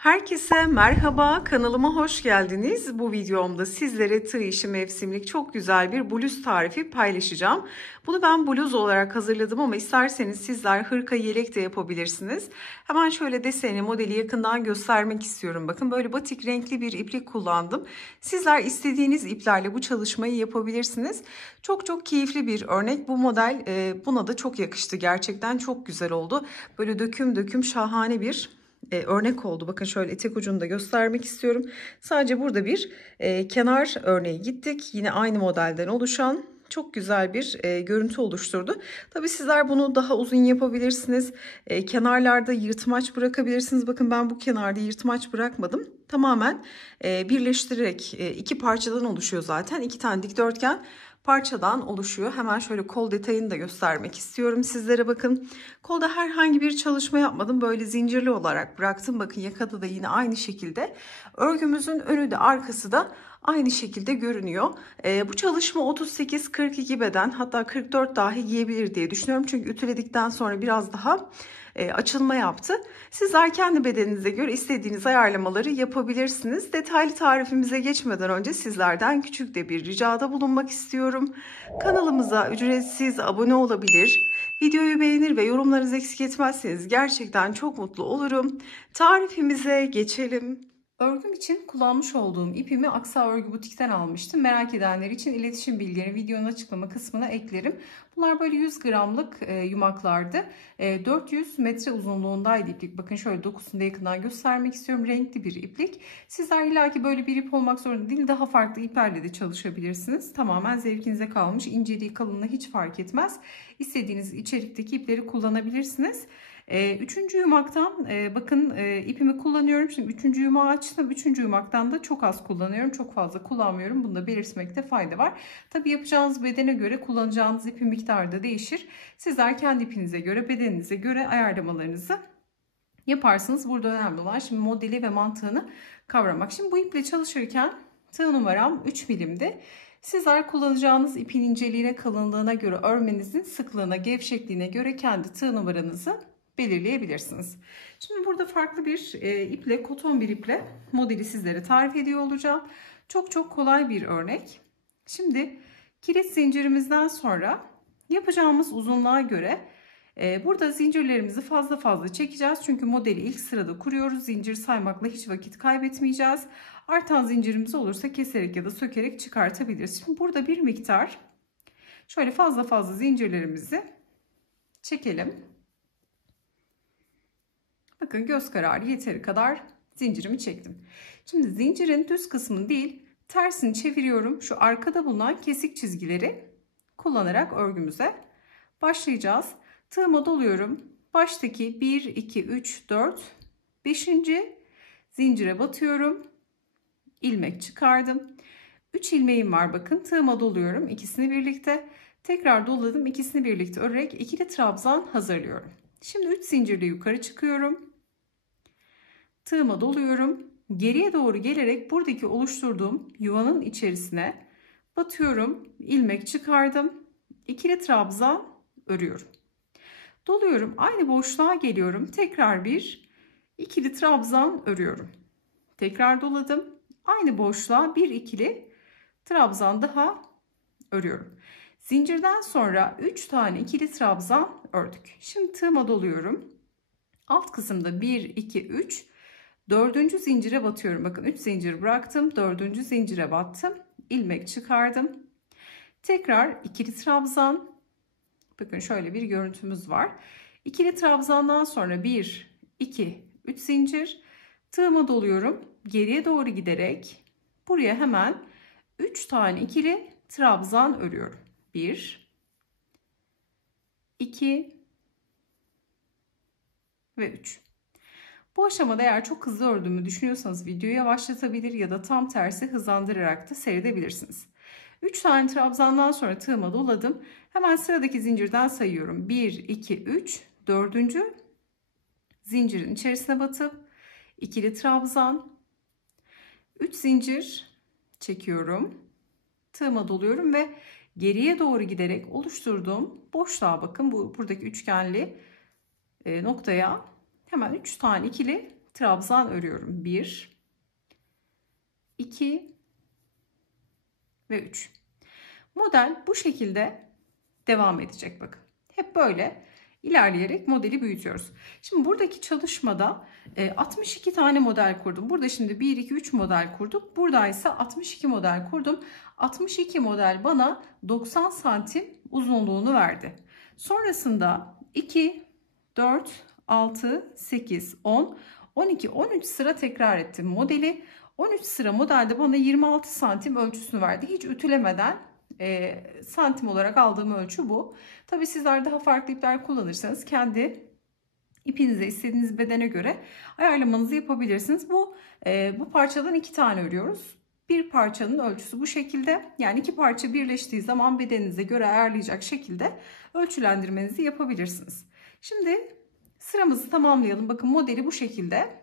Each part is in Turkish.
Herkese merhaba, kanalıma hoş geldiniz. Bu videomda sizlere tığ işi mevsimlik çok güzel bir bluz tarifi paylaşacağım. Bunu ben bluz olarak hazırladım ama isterseniz sizler hırka yelek de yapabilirsiniz. Hemen şöyle deseni, modeli yakından göstermek istiyorum. Bakın böyle batik renkli bir iplik kullandım. Sizler istediğiniz iplerle bu çalışmayı yapabilirsiniz. Çok keyifli bir örnek. Bu model buna da çok yakıştı. Gerçekten çok güzel oldu. Böyle döküm döküm şahane bir örnek oldu. Bakın şöyle etek ucunu da göstermek istiyorum. Sadece burada bir kenar örneği gittik. Yine aynı modelden oluşan çok güzel bir görüntü oluşturdu. Tabii sizler bunu daha uzun yapabilirsiniz. Kenarlarda yırtmaç bırakabilirsiniz. Bakın ben bu kenarda yırtmaç bırakmadım. Tamamen birleştirerek iki parçadan oluşuyor zaten. İki tane dikdörtgen parçadan oluşuyor. Hemen şöyle kol detayını da göstermek istiyorum sizlere. Bakın kolda herhangi bir çalışma yapmadım. Böyle zincirli olarak bıraktım. Bakın yakada da yine aynı şekilde. Örgümüzün önü de arkası da aynı şekilde görünüyor. Bu çalışma 38-42 beden, hatta 44 dahi giyebilir diye düşünüyorum. Çünkü ütüledikten sonra biraz daha açılma yaptı. Sizler kendi bedeninize göre istediğiniz ayarlamaları yapabilirsiniz. Detaylı tarifimize geçmeden önce sizlerden küçük de bir ricada bulunmak istiyorum. Kanalımıza ücretsiz abone olabilir, videoyu beğenir ve yorumlarınızı eksik etmezseniz gerçekten çok mutlu olurum. Tarifimize geçelim. Örgüm için kullanmış olduğum ipimi Aksa Örgü Butik'ten almıştım. Merak edenler için iletişim bilgilerini videonun açıklama kısmına eklerim. Bunlar böyle 100 gramlık yumaklardı. 400 metre uzunluğundaydı iplik. Bakın şöyle dokusunu da yakından göstermek istiyorum. Renkli bir iplik. Sizler illaki böyle bir ip olmak zorunda değil. Daha farklı iplerle de çalışabilirsiniz. Tamamen zevkinize kalmış. İnceliği, kalınlığı hiç fark etmez. İstediğiniz içerikteki ipleri kullanabilirsiniz. Üçüncü yumaktan bakın ipimi kullanıyorum. Şimdi üçüncü yumağı açtım. Üçüncü yumaktan da çok az kullanıyorum. Çok fazla kullanmıyorum. Bunu da belirtmekte fayda var. Tabi yapacağınız bedene göre kullanacağınız ipin miktarı da değişir. Sizler kendi ipinize göre, bedeninize göre ayarlamalarınızı yaparsınız. Burada önemli olan şimdi modeli ve mantığını kavramak. Şimdi bu iple çalışırken tığ numaram 3 milimdi. Sizler kullanacağınız ipin inceliğine, kalınlığına göre, örmenizin sıklığına, gevşekliğine göre kendi tığ numaranızı belirleyebilirsiniz. Şimdi burada farklı bir iple, koton bir iple modeli sizlere tarif ediyor olacağım. Çok kolay bir örnek. Şimdi kilit zincirimizden sonra yapacağımız uzunluğa göre burada zincirlerimizi fazla çekeceğiz. Çünkü modeli ilk sırada kuruyoruz. Zincir saymakla hiç vakit kaybetmeyeceğiz. Artan zincirimiz olursa keserek ya da sökerek çıkartabiliriz. Şimdi burada bir miktar şöyle fazla zincirlerimizi çekelim. Bakın göz kararı yeteri kadar zincirimi çektim. Şimdi zincirin düz kısmını değil, tersini çeviriyorum. Şu arkada bulunan kesik çizgileri kullanarak örgümüze başlayacağız. Tığıma doluyorum. Baştaki 1, 2, 3, 4, 5. zincire batıyorum. İlmek çıkardım. 3 ilmeğim var bakın. Tığıma doluyorum. İkisini birlikte. Tekrar doladım. İkisini birlikte örerek ikili trabzan hazırlıyorum. Şimdi 3 zincirle yukarı çıkıyorum. Tığıma doluyorum. Geriye doğru gelerek buradaki oluşturduğum yuvanın içerisine batıyorum. İlmek çıkardım. İkili trabzan örüyorum. Doluyorum. Aynı boşluğa geliyorum. Tekrar bir ikili trabzan örüyorum. Tekrar doladım. Aynı boşluğa bir ikili trabzan daha örüyorum. Zincirden sonra 3 tane ikili trabzan ördük. Şimdi tığıma doluyorum. Alt kısımda 1, 2, 3. 4. zincire batıyorum. Bakın 3 zincir bıraktım. 4. zincire battım. İlmek çıkardım. Tekrar ikili trabzan. Bakın şöyle bir görüntümüz var. İkili trabzandan sonra 1, 2, 3 zincir. Tığıma doluyorum. Geriye doğru giderek buraya hemen 3 tane ikili trabzan örüyorum. 1, 2 ve 3. Bu aşamada eğer çok hızlı ördüğümü düşünüyorsanız videoyu yavaşlatabilir ya da tam tersi hızlandırarak da seyredebilirsiniz. 3 tane trabzandan sonra tığıma doladım. Hemen sıradaki zincirden sayıyorum. 1, 2, 3, 4. zincirin içerisine batıp ikili trabzan, 3 zincir çekiyorum. Tığıma doluyorum ve geriye doğru giderek oluşturduğum boşluğa bakın. Buradaki üçgenli noktaya hemen 3 tane ikili trabzan örüyorum. 1, 2 ve 3. Model bu şekilde devam edecek bakın. Hep böyle ilerleyerek modeli büyütüyoruz. Şimdi buradaki çalışmada 62 tane model kurdum. Burada şimdi 1, 2, 3 model kurduk. Burada ise 62 model kurdum. 62 model bana 90 santim uzunluğunu verdi. Sonrasında 2, 4, 6, 8, 10, 12, 13 sıra tekrar ettim modeli. 13 sıra modelde bana 26 santim ölçüsünü verdi. Hiç ütülemeden santim olarak aldığım ölçü bu. Tabi sizler daha farklı ipler kullanırsanız kendi ipinize istediğiniz bedene göre ayarlamanızı yapabilirsiniz. Bu parçadan 2 tane örüyoruz. Bir parçanın ölçüsü bu şekilde. Yani 2 parça birleştiği zaman bedeninize göre ayarlayacak şekilde ölçülendirmenizi yapabilirsiniz. Şimdi sıramızı tamamlayalım. Bakın modeli bu şekilde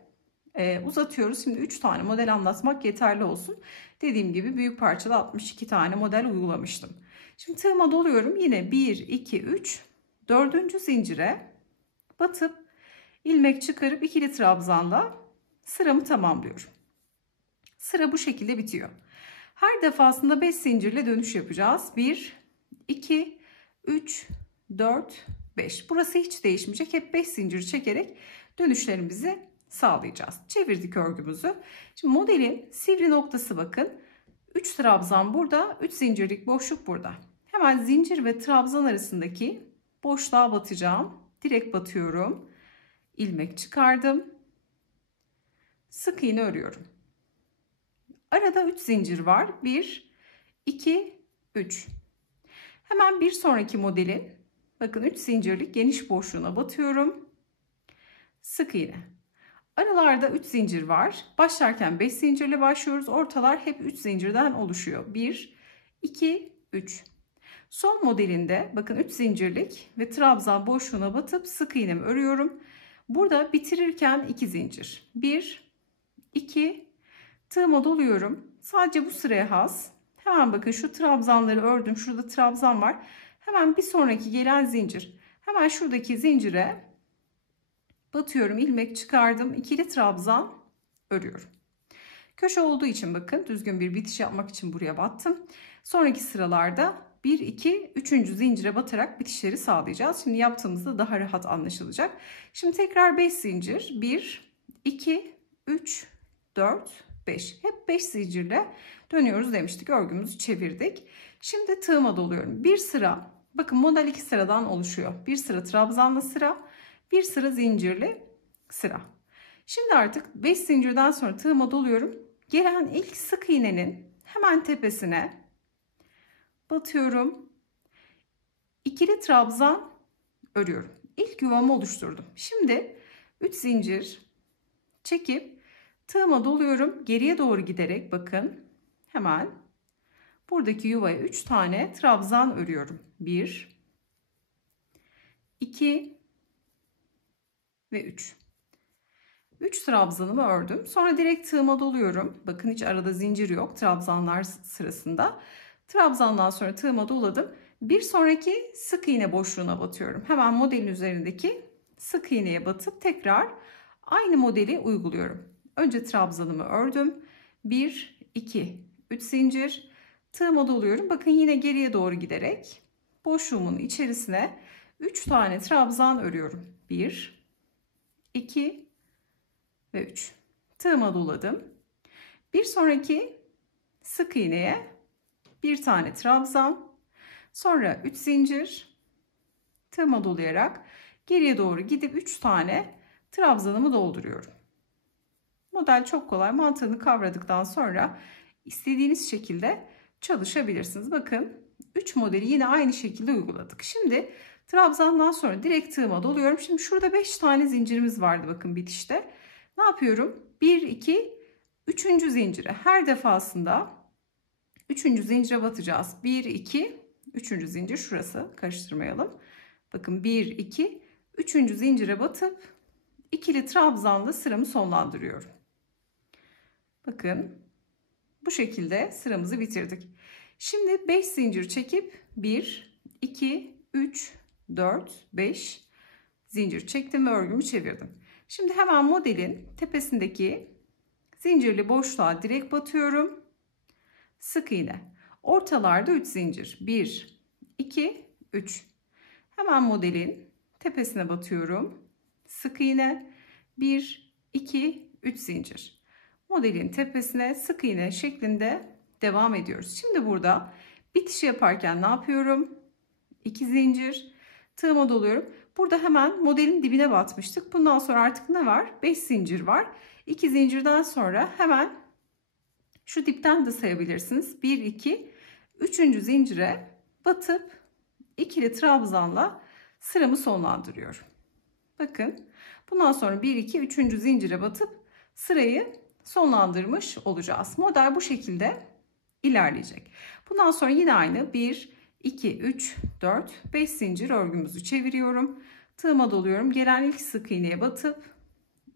uzatıyoruz. Şimdi 3 tane model anlatmak yeterli olsun. Dediğim gibi büyük parçada 62 tane model uygulamıştım. Şimdi tığıma doluyorum. Yine 1, 2, 3, 4. zincire batıp ilmek çıkarıp ikili trabzanla sıramı tamamlıyorum. Sıra bu şekilde bitiyor. Her defasında 5 zincirle dönüş yapacağız. 1, 2, 3, 4, 5. Burası hiç değişmeyecek. Hep 5 zincir çekerek dönüşlerimizi sağlayacağız. Çevirdik örgümüzü. Şimdi modelin sivri noktası bakın. 3 trabzan burada, 3 zincirlik boşluk burada. Hemen zincir ve trabzan arasındaki boşluğa batacağım. Direkt batıyorum. İlmek çıkardım. Sık iğne örüyorum. Arada 3 zincir var. 1, 2, 3. Hemen bir sonraki modelin bakın 3 zincirlik geniş boşluğuna batıyorum. Sık iğne. Aralarda 3 zincir var. Başlarken 5 zincirle başlıyoruz. Ortalar hep 3 zincirden oluşuyor. 1, 2, 3. Son modelinde bakın 3 zincirlik ve trabzan boşluğuna batıp sık iğnemi örüyorum. Burada bitirirken 2 zincir. 1, 2, tığıma doluyorum. Sadece bu sıraya has. Hemen bakın şu trabzanları ördüm. Şurada trabzan var. Hemen bir sonraki gelen zincir. Hemen şuradaki zincire batıyorum, ilmek çıkardım, ikili trabzan örüyorum. Köşe olduğu için bakın düzgün bir bitiş yapmak için buraya battım. Sonraki sıralarda 1, 2, 3. zincire batarak bitişleri sağlayacağız. Şimdi yaptığımızda daha rahat anlaşılacak. Şimdi tekrar 5 zincir. 1, 2, 3, 4, 5. Hep 5 zincirle dönüyoruz demiştik. Örgümüzü çevirdik. Şimdi tığıma doluyorum. Bir sıra, bakın model 2 sıradan oluşuyor. Bir sıra trabzanlı sıra, bir sıra zincirli sıra. Şimdi artık 5 zincirden sonra tığıma doluyorum. Gelen ilk sık iğnenin hemen tepesine batıyorum. İkili trabzan örüyorum. İlk yuvamı oluşturdum. Şimdi 3 zincir çekip tığıma doluyorum. Geriye doğru giderek bakın hemen buradaki yuvaya 3 tane trabzan örüyorum. 1, 2 ve 3. 3 trabzanımı ördüm. Sonra direkt tığıma doluyorum. Bakın hiç arada zincir yok trabzanlar sırasında. Trabzandan sonra tığıma doladım. Bir sonraki sık iğne boşluğuna batıyorum. Hemen modelin üzerindeki sık iğneye batıp tekrar aynı modeli uyguluyorum. Önce trabzanımı ördüm. 1, 2, 3 zincir. Tığıma doluyorum. Bakın yine geriye doğru giderek boşluğumun içerisine 3 tane trabzan örüyorum. 1, 2 ve 3. Tığıma doladım. Bir sonraki sık iğneye bir tane trabzan, sonra 3 zincir, tığıma dolayarak geriye doğru gidip 3 tane trabzanımı dolduruyorum. Model çok kolay. Mantığını kavradıktan sonra istediğiniz şekilde çalışabilirsiniz. Bakın 3 modeli yine aynı şekilde uyguladık. Şimdi trabzandan sonra direkt tığıma doluyorum. Şimdi şurada 5 tane zincirimiz vardı bakın bitişte. Ne yapıyorum? 1, 2, 3. zincire her defasında 3. zincire batacağız. 1, 2, 3. zincir şurası, karıştırmayalım. Bakın 1, 2, 3. zincire batıp ikili trabzanla sıramı sonlandırıyorum. Bakın bu şekilde sıramızı bitirdik. Şimdi 5 zincir çekip 1, 2, 3, 4, 5 zincir çektim ve örgümü çevirdim. Şimdi hemen modelin tepesindeki zincirli boşluğa direkt batıyorum. Sık iğne. Ortalarda 3 zincir. 1, 2, 3. Hemen modelin tepesine batıyorum. Sık iğne. 1, 2, 3 zincir. Modelin tepesine sık iğne şeklinde devam ediyoruz. Şimdi burada bitiş yaparken ne yapıyorum? 2 zincir. Tığıma doluyorum. Burada hemen modelin dibine batmıştık. Bundan sonra artık ne var? 5 zincir var. 2 zincirden sonra hemen şu dipten de sayabilirsiniz. 1, 2, 3. zincire batıp ikili trabzanla sıramı sonlandırıyorum. Bakın bundan sonra 1, 2, 3. zincire batıp sırayı sonlandırmış olacağız. Model bu şekilde ilerleyecek. Bundan sonra yine aynı 1, 2, 3, 4, 5 zincir örgümüzü çeviriyorum. Tığıma doluyorum. Gelen ilk sık iğneye batıp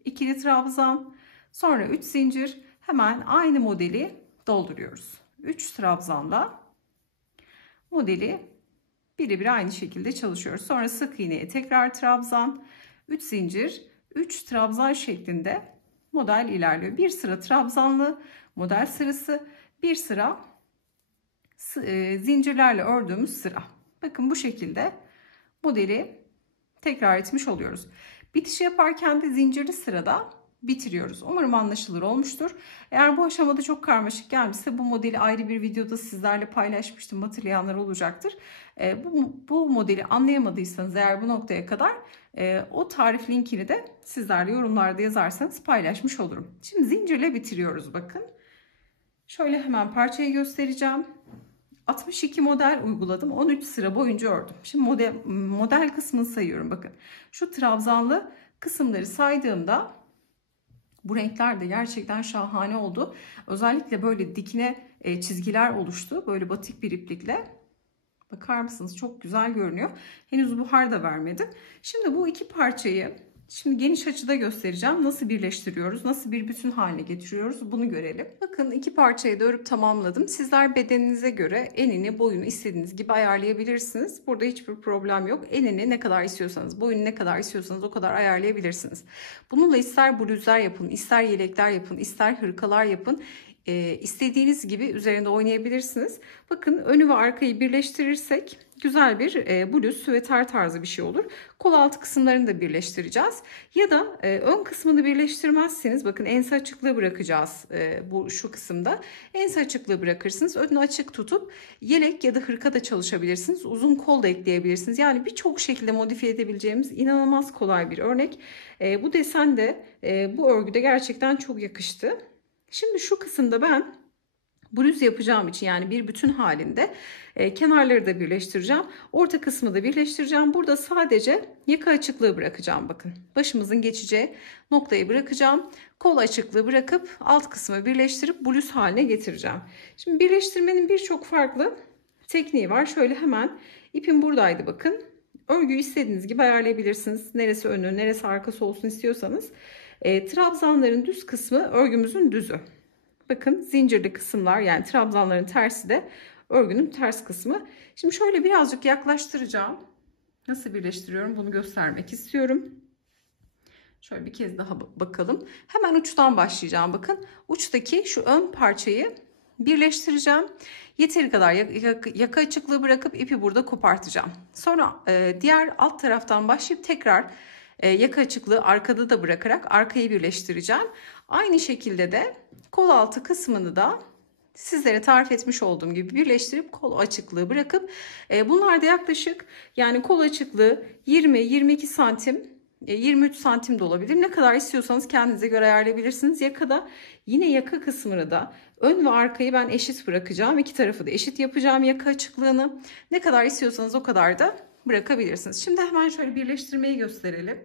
ikili trabzan, sonra 3 zincir, hemen aynı modeli dolduruyoruz. 3 trabzanla modeli birebir aynı şekilde çalışıyoruz. Sonra sık iğneye tekrar trabzan, 3 zincir, 3 trabzan şeklinde model ilerliyor. Bir sıra trabzanlı model sırası, bir sıra zincirlerle ördüğümüz sıra. Bakın bu şekilde modeli tekrar etmiş oluyoruz. Bitiş yaparken de zincirli sırada bitiriyoruz. Umarım anlaşılır olmuştur. Eğer bu aşamada çok karmaşık gelmişse bu modeli ayrı bir videoda sizlerle paylaşmıştım. Hatırlayanlar olacaktır. Bu modeli anlayamadıysanız eğer bu noktaya kadar o tarif linkini de sizlerle yorumlarda yazarsanız paylaşmış olurum. Şimdi zincirle bitiriyoruz bakın. Şöyle hemen parçayı göstereceğim. 62 model uyguladım. 13 sıra boyunca ördüm. Şimdi model kısmını sayıyorum. Bakın şu trabzanlı kısımları saydığımda bu renkler de gerçekten şahane oldu. Özellikle böyle dikine çizgiler oluştu. Böyle batik bir iplikle. Bakar mısınız? Çok güzel görünüyor. Henüz buhar da vermedi. Şimdi bu iki parçayı geniş açıda göstereceğim. Nasıl birleştiriyoruz? Nasıl bir bütün haline getiriyoruz? Bunu görelim. Bakın iki parçayı da örüp tamamladım. Sizler bedeninize göre enini, boyunu istediğiniz gibi ayarlayabilirsiniz. Burada hiçbir problem yok. Enini ne kadar istiyorsanız, boyunu ne kadar istiyorsanız o kadar ayarlayabilirsiniz. Bununla ister bluzlar yapın, ister yelekler yapın, ister hırkalar yapın. İstediğiniz gibi üzerinde oynayabilirsiniz. Bakın önü ve arkayı birleştirirsek güzel bir bluz, süveter tarzı bir şey olur. Kol altı kısımlarını da birleştireceğiz. Ya da ön kısmını birleştirmezseniz bakın ense açıklığı bırakacağız şu kısımda. Ense açıklığı bırakırsınız. Önünü açık tutup yelek ya da hırka da çalışabilirsiniz. Uzun kol da ekleyebilirsiniz. Yani birçok şekilde modifiye edebileceğimiz inanılmaz kolay bir örnek. Bu desen de bu örgüde gerçekten çok yakıştı. Şimdi şu kısımda ben bluz yapacağım için yani bir bütün halinde kenarları da birleştireceğim. Orta kısmı da birleştireceğim. Burada sadece yaka açıklığı bırakacağım bakın. Başımızın geçeceği noktayı bırakacağım. Kol açıklığı bırakıp alt kısmı birleştirip bluz haline getireceğim. Şimdi birleştirmenin birçok farklı tekniği var. Şöyle hemen ipim buradaydı bakın. Örgüyü istediğiniz gibi ayarlayabilirsiniz. Neresi önü, neresi arkası olsun istiyorsanız. Trabzanların düz kısmı örgümüzün düzü. Bakın zincirli kısımlar yani trabzanların tersi de örgünün ters kısmı. Şimdi şöyle birazcık yaklaştıracağım. Nasıl birleştiriyorum bunu göstermek istiyorum. Şöyle bir kez daha bakalım. Hemen uçtan başlayacağım bakın. Uçtaki şu ön parçayı birleştireceğim. Yeteri kadar yaka açıklığı bırakıp ipi burada kopartacağım. Sonra diğer alt taraftan başlayıp tekrar yaka açıklığı arkada da bırakarak arkayı birleştireceğim. Aynı şekilde de kol altı kısmını da sizlere tarif etmiş olduğum gibi birleştirip kol açıklığı bırakıp bunlar da yaklaşık yani kol açıklığı 20-22 santim 23 santim de olabilir. Ne kadar istiyorsanız kendinize göre ayarlayabilirsiniz. Yakada yine yaka kısmını da ön ve arkayı ben eşit bırakacağım. İki tarafı da eşit yapacağım yaka açıklığını. Ne kadar istiyorsanız o kadar da bırakabilirsiniz. Şimdi hemen şöyle birleştirmeyi gösterelim.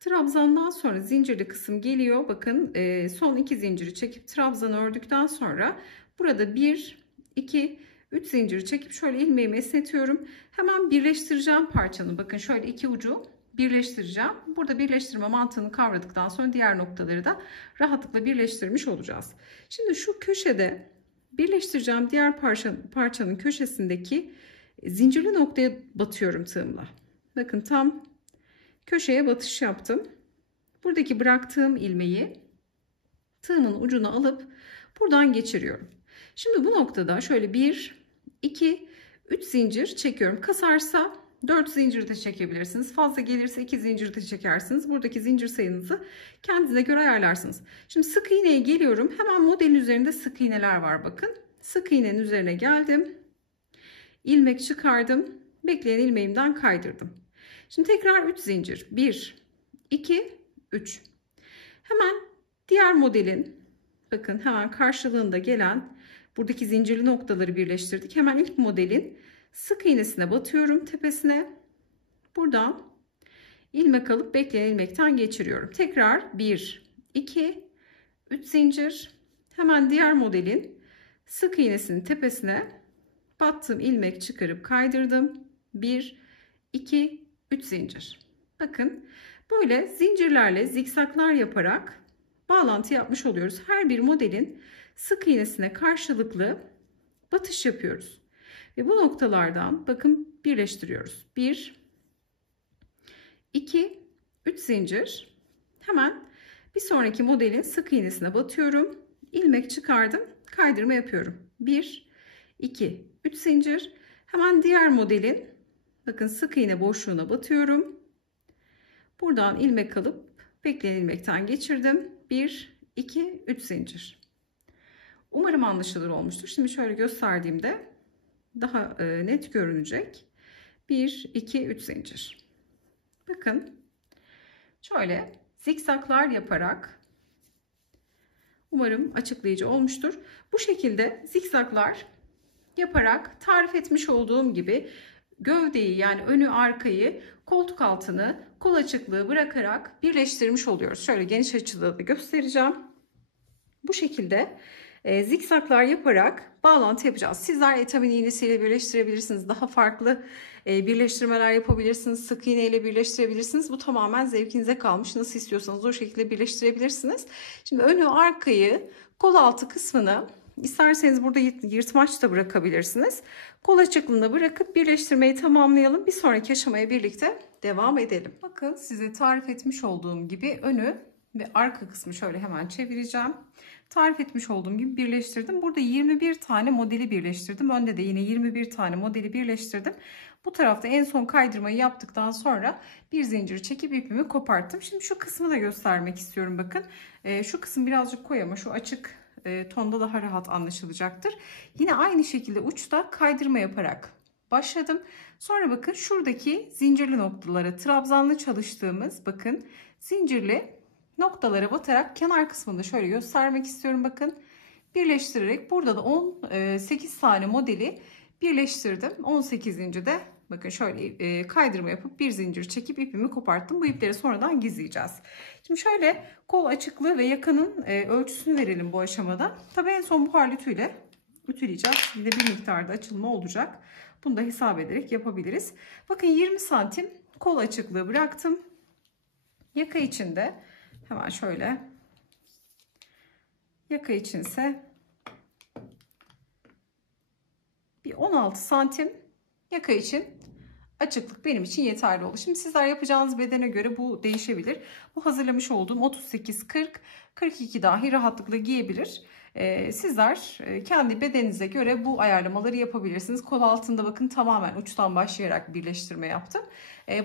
Trabzandan sonra zincirli kısım geliyor. Bakın son iki zinciri çekip trabzanı ördükten sonra burada 1, 2, 3 zinciri çekip şöyle ilmeğimi esnetiyorum. Hemen birleştireceğim parçanın. Bakın şöyle iki ucu birleştireceğim. Burada birleştirme mantığını kavradıktan sonra diğer noktaları da rahatlıkla birleştirmiş olacağız. Şimdi şu köşede birleştireceğim diğer parçanın köşesindeki zincirli noktaya batıyorum tığımla. Bakın tam köşeye batış yaptım. buradaki bıraktığım ilmeği tığımın ucuna alıp buradan geçiriyorum. Şimdi bu noktada şöyle 1, 2, 3 zincir çekiyorum. Kasarsa 4 zincir de çekebilirsiniz. Fazla gelirse 2 zincir de çekersiniz. Buradaki zincir sayınızı kendinize göre ayarlarsınız. Şimdi sık iğneye geliyorum. Hemen modelin üzerinde sık iğneler var bakın. Sık iğnenin üzerine geldim. İlmek çıkardım. Bekleyen ilmeğimden kaydırdım. Şimdi tekrar 3 zincir. 1, 2, 3. Hemen diğer modelin bakın hemen karşılığında gelen buradaki zincirli noktaları birleştirdik. Hemen ilk modelin sık iğnesine batıyorum tepesine. Buradan ilmek alıp bekleyen ilmekten geçiriyorum. Tekrar 1, 2, 3 zincir. Hemen diğer modelin sık iğnesinin tepesine battığım ilmek çıkarıp kaydırdım. 1, 2, 3 zincir. Bakın böyle zincirlerle zikzaklar yaparak bağlantı yapmış oluyoruz. Her bir modelin sık iğnesine karşılıklı batış yapıyoruz. Ve bu noktalardan bakın birleştiriyoruz. 1, 2, 3 zincir. Hemen bir sonraki modelin sık iğnesine batıyorum. İlmek çıkardım. Kaydırma yapıyorum. 1, 2, 3 zincir. Hemen diğer modelin bakın sık iğne boşluğuna batıyorum. Buradan ilmek alıp bekleyen ilmekten geçirdim. 1, 2, 3 zincir. Umarım anlaşılır olmuştur. Şimdi şöyle gösterdiğimde daha net görünecek. 1, 2, 3 zincir. Bakın şöyle zikzaklar yaparak umarım açıklayıcı olmuştur. Bu şekilde zikzaklar yaparak tarif etmiş olduğum gibi gövdeyi yani önü arkayı koltuk altını kol açıklığı bırakarak birleştirmiş oluyoruz. Şöyle geniş açıda da göstereceğim. Bu şekilde zikzaklar yaparak bağlantı yapacağız. Sizler etamin iğnesiyle birleştirebilirsiniz. Daha farklı birleştirmeler yapabilirsiniz. Sık iğne ile birleştirebilirsiniz. Bu tamamen zevkinize kalmış. Nasıl istiyorsanız o şekilde birleştirebilirsiniz. Şimdi önü arkayı kol altı kısmını isterseniz burada yırtmaç da bırakabilirsiniz. Kol açıklığında bırakıp birleştirmeyi tamamlayalım. Bir sonraki aşamaya birlikte devam edelim. Bakın size tarif etmiş olduğum gibi önü ve arka kısmı şöyle hemen çevireceğim. Tarif etmiş olduğum gibi birleştirdim. Burada 21 tane modeli birleştirdim. Önde de yine 21 tane modeli birleştirdim. Bu tarafta en son kaydırmayı yaptıktan sonra bir zincir çekip ipimi koparttım. Şimdi şu kısmı da göstermek istiyorum bakın. Şu kısım birazcık koyu ama şu açık tonda daha rahat anlaşılacaktır. Yine aynı şekilde uçta kaydırma yaparak başladım. Sonra bakın şuradaki zincirli noktalara trabzanlı çalıştığımız bakın zincirli noktalara batarak kenar kısmında şöyle göstermek istiyorum bakın. Birleştirerek burada da 18 tane modeli birleştirdim. 18. de bakın şöyle kaydırma yapıp bir zincir çekip ipimi koparttım. Bu ipleri sonradan gizleyeceğiz. Şimdi şöyle kol açıklığı ve yakanın ölçüsünü verelim bu aşamada. Tabii en son buhar ütüyle ütüleyeceğiz. Yine bir miktarda açılma olacak. Bunu da hesap ederek yapabiliriz. Bakın 20 santim kol açıklığı bıraktım. Yaka içinde hemen şöyle yaka içinse bir 16 santim yaka için açıklık benim için yeterli oldu. Şimdi sizler yapacağınız bedene göre bu değişebilir. Bu hazırlamış olduğum 38-40, 42 dahi rahatlıkla giyebilir. Sizler kendi bedeninize göre bu ayarlamaları yapabilirsiniz. Kol altında bakın tamamen uçtan başlayarak birleştirme yaptım.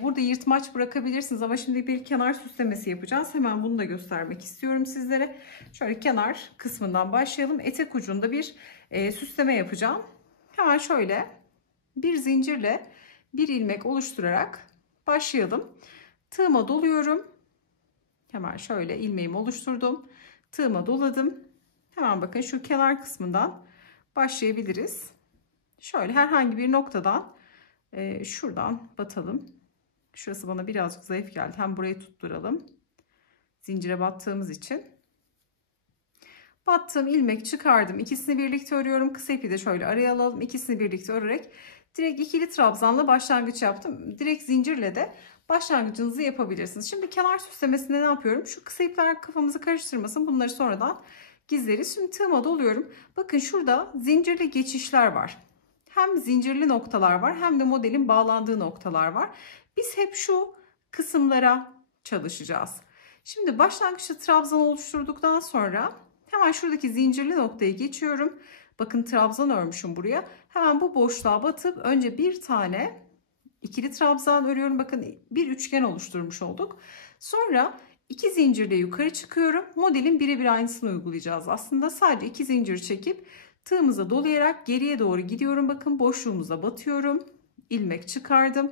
Burada yırtmaç bırakabilirsiniz ama şimdi bir kenar süslemesi yapacağız. Hemen bunu da göstermek istiyorum sizlere. Şöyle kenar kısmından başlayalım. Etek ucunda bir süsleme yapacağım. Hemen şöyle bir zincirle bir ilmek oluşturarak başlayalım. Tığıma doluyorum. Hemen şöyle ilmeğimi oluşturdum. Tığıma doladım. Hemen bakın şu kenar kısmından başlayabiliriz. Şöyle herhangi bir noktadan şuradan batalım. Şurası bana birazcık zayıf geldi. Hem burayı tutturalım. Zincire battığımız için. Battığım ilmek çıkardım. İkisini birlikte örüyorum. Kısa ipi de şöyle araya alalım. İkisini birlikte örerek direkt ikili trabzanla başlangıç yaptım. Direkt zincirle de başlangıcınızı yapabilirsiniz. Şimdi kenar süslemesinde ne yapıyorum? Şu kısa ipler kafamızı karıştırmasın. Bunları sonradan gizleriz. Şimdi tığıma doluyorum. Bakın şurada zincirli geçişler var. Hem zincirli noktalar var hem de modelin bağlandığı noktalar var. Biz hep şu kısımlara çalışacağız. Şimdi başlangıçta trabzan oluşturduktan sonra hemen şuradaki zincirli noktaya geçiyorum. Bakın trabzan örmüşüm buraya. Hemen bu boşluğa batıp önce bir tane ikili trabzan örüyorum. Bakın bir üçgen oluşturmuş olduk. Sonra 2 zincirle yukarı çıkıyorum. Modelin birebir aynısını uygulayacağız. Aslında sadece 2 zincir çekip tığımıza dolayarak geriye doğru gidiyorum. Bakın boşluğumuza batıyorum. İlmek çıkardım.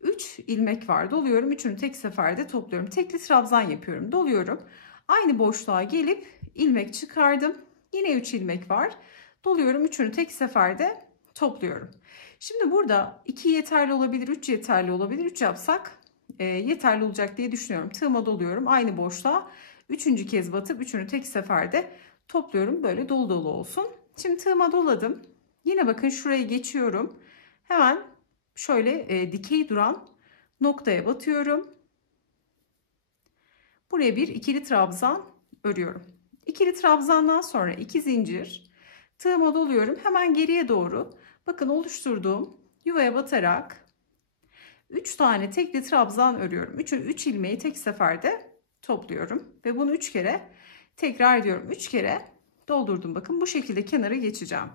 3 ilmek var. Doluyorum. Üçünü tek seferde topluyorum. Tekli trabzan yapıyorum. Doluyorum. Aynı boşluğa gelip ilmek çıkardım. Yine 3 ilmek var. Doluyorum. Üçünü tek seferde topluyorum. Şimdi burada 2 yeterli olabilir, 3 yeterli olabilir. 3 yapsak yeterli olacak diye düşünüyorum. Tığıma doluyorum. Aynı boşluğa 3. kez batıp üçünü tek seferde topluyorum. Böyle dolu dolu olsun. Şimdi tığıma doladım. Yine bakın şuraya geçiyorum. Hemen şöyle dikey duran noktaya batıyorum. Buraya bir ikili trabzan örüyorum. İkili trabzandan sonra 2 zincir. Tığıma doluyorum. Hemen geriye doğru. Bakın oluşturduğum yuvaya batarak 3 tane tekli trabzan örüyorum. 3 ilmeği tek seferde topluyorum. Ve bunu 3 kere tekrar ediyorum. 3 kere doldurdum. Bakın bu şekilde kenara geçeceğim.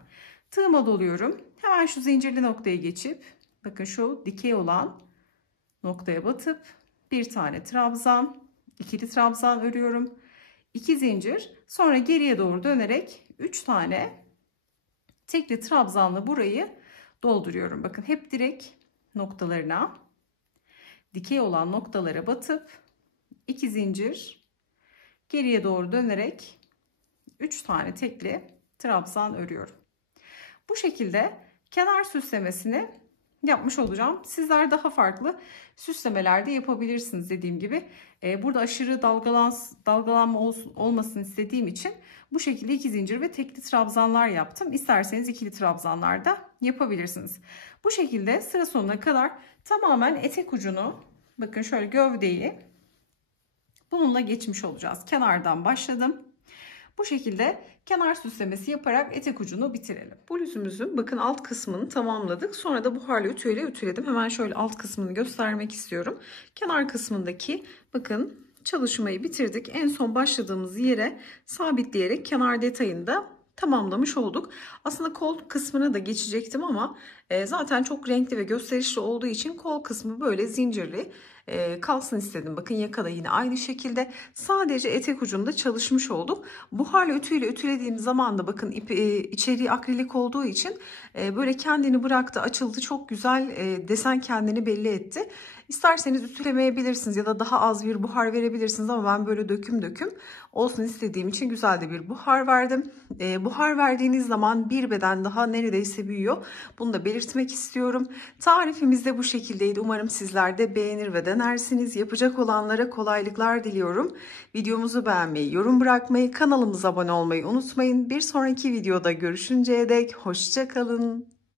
Tığıma doluyorum. Hemen şu zincirli noktaya geçip bakın şu dikey olan noktaya batıp bir tane trabzan, ikili trabzan örüyorum. 2 zincir. Sonra geriye doğru dönerek 3 tane tekli trabzanla burayı dolduruyorum. Bakın hep direkt noktalarına, dikey olan noktalara batıp 2 zincir, geriye doğru dönerek 3 tane tekli trabzan örüyorum. Bu şekilde kenar süslemesini yapmış olacağım. Sizler daha farklı süslemeler de yapabilirsiniz dediğim gibi. Burada aşırı dalgalanma olmasını istediğim için bu şekilde 2 zincir ve tekli trabzanlar yaptım. İsterseniz ikili trabzanlar da yapabilirsiniz. Bu şekilde sıra sonuna kadar tamamen etek ucunu, bakın şöyle gövdeyi bununla geçmiş olacağız. Kenardan başladım. Bu şekilde kenar süslemesi yaparak etek ucunu bitirelim. Bluzumuzun bakın alt kısmını tamamladık. Sonra da buharlı ütüyle ütüledim. Hemen şöyle alt kısmını göstermek istiyorum. Kenar kısmındaki bakın çalışmayı bitirdik. En son başladığımız yere sabitleyerek kenar detayını da tamamlamış olduk. Aslında kol kısmına da geçecektim ama zaten çok renkli ve gösterişli olduğu için kol kısmı böyle zincirli kalsın istedim. Bakın yaka da yine aynı şekilde sadece etek ucunda çalışmış olduk. Buharlı ütüyle ütülediğim zaman da bakın içeriği akrilik olduğu için böyle kendini bıraktı, açıldı, çok güzel desen kendini belli etti. İsterseniz ütülemeyebilirsiniz ya da daha az bir buhar verebilirsiniz ama ben böyle döküm döküm olsun istediğim için güzel de bir buhar verdim. Buhar verdiğiniz zaman bir beden daha neredeyse büyüyor. Bunu da belirtmek istiyorum. Tarifimiz de bu şekildeydi. Umarım sizler de beğenir ve denersiniz. Yapacak olanlara kolaylıklar diliyorum. Videomuzu beğenmeyi, yorum bırakmayı, kanalımıza abone olmayı unutmayın. Bir sonraki videoda görüşünceye dek hoşça kalın.